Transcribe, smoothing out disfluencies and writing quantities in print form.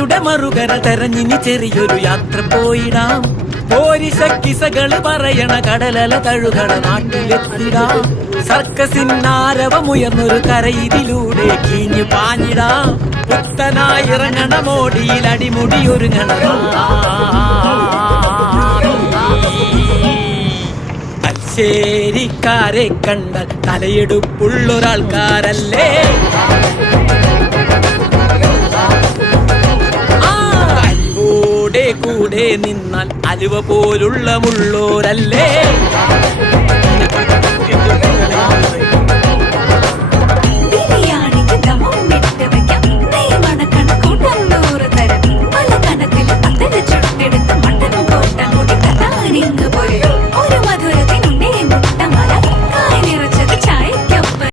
പുഴയുടെ മറുകര തെരഞ്ഞിനി ചെറിയൊരു യാത്ര പോയിടാം. പോരിശക്കിസകള് പറയണ കടലല തഴുകണ നാട്ടിലെത്തിടാം. സർക്കസിനാരവമുയർന്നൊരു കരയിതിലൂടെ കീഞ്ഞു പാഞ്ഞിടാം. പുത്തനായിറങ്ങണ മോടിയിൽ അടിമുടിയൊരുങ്ങണ ശേരിക്കാരെ കണ്ടാൽ തലയെടുപ്പുള്ളൊരാൾക്കാരല്ലേ. അരിവോടെ കൂടെ നിന്നാൽ അലുവ പോലുള്ള മുള്ളോരല്ലേ.